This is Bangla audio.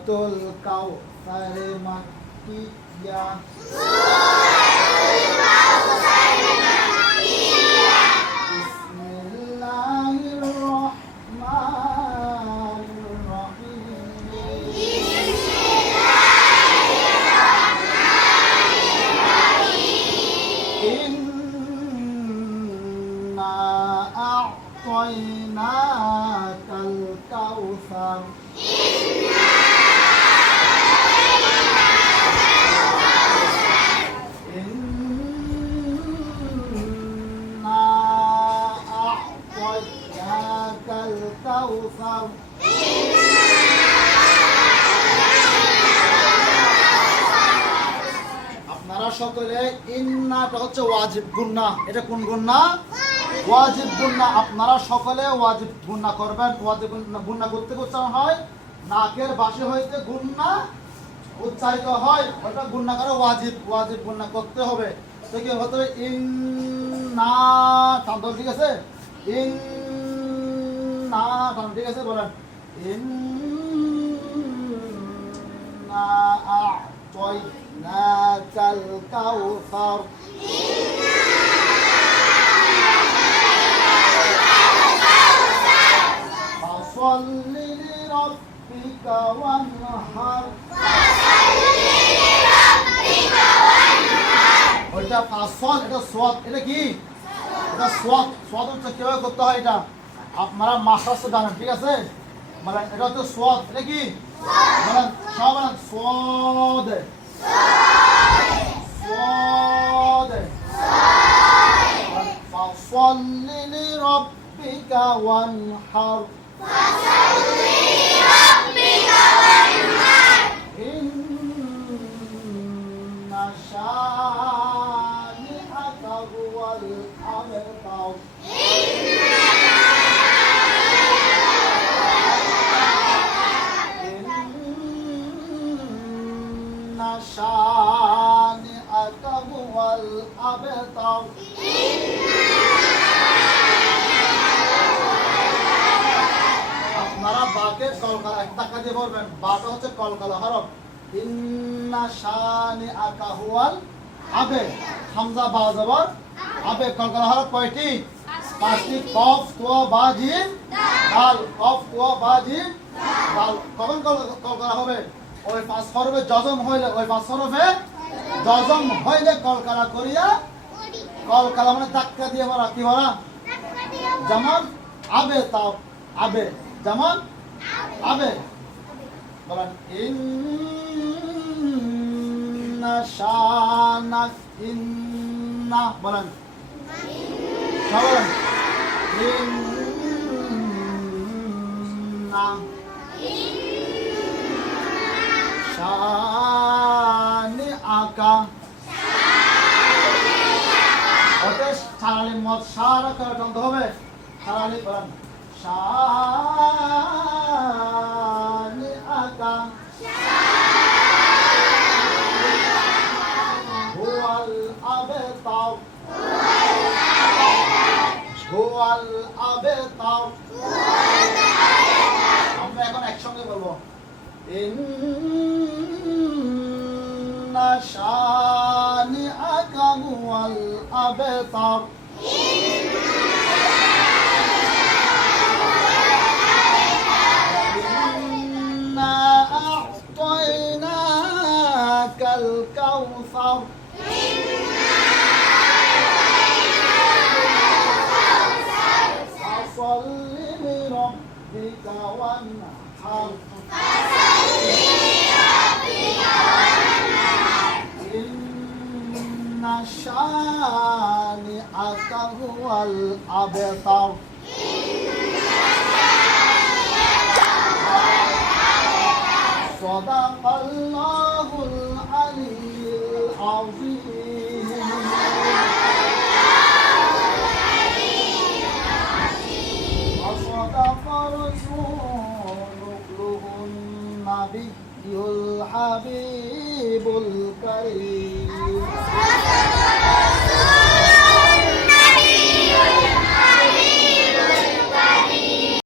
সূরাতুল কাউসারে মাক্কিয়া বিসমিল্লাহির রহমানির রহিম إنا أعطيناك الكوثر إنا আপনারা সকলে ইন্নাটা হচ্ছে ওয়াজিব গুন্না। এটা কোন গুন্না? ওয়াজিব গুন্না। আপনারা সকলে ওয়াজিব গুন্না করবেন। ওয়াজিব গুন্না করতে উচ্চারণ হয়, নাকের বাসে হইতে গুন্না উচ্চারিত হয়। ওটা গুন্না করে ওয়াজিব ওয়াজিব গুন্না করতে হবে। তো কি হতে হবে ইন্না ঠিক আছে ইন্না টান ঠিক আছে বলেন ইন্না أعطيناك الكوثر فصل لربك وانحر ওইটা ফাসল এটা সোয়াদ এটা কি এটা সোয়াদ সোয়াদ হচ্ছে কিভাবে করতে হয় এটা আপনারা মাস্টার্স জানেন ঠিক আছে মানে এটা হচ্ছে সোয়াদ এটা কি মানে সব বলেন সোয়াদ সোয়াদ فصل لربك وانحر إن شانئك هو الأبتر إن شانئك هو الأبتر আপনারা বাকে কলকালা এক টাকা দিয়ে বলবেন বাটা হচ্ছে কলকালা হরফ ইন্না শানি আকা হুয়াল আবে হামজা বা জবর আবে কলকালা হরফ কয়টি পাঁচটি কফ তোয়া বাজি ডাল কফ তোয়া বাজি ডাল কখন কল- কলকালা হবে ওই পাঁচ হরফে জজম হইলে, ওই পাঁচ হরফে জজম হইলে কলকালা করিয়া, কলকালা মানে ধাক্কা দিয়ে ভরা কি ভরা যেমন আবে, তাও আবে, যেমন আবে। বলেন, ইন্না বলেন। শানি আকা। ওতে সারালি মত সারা করে টানতে হবে। সারালি পড়ান শানি আকা। إن شانئك هو الأبتر. إنا أعطيناك الكوثر. فصل لربك وانحر. شانئك هو الأبتر صدق الله হাবিবুল করিম।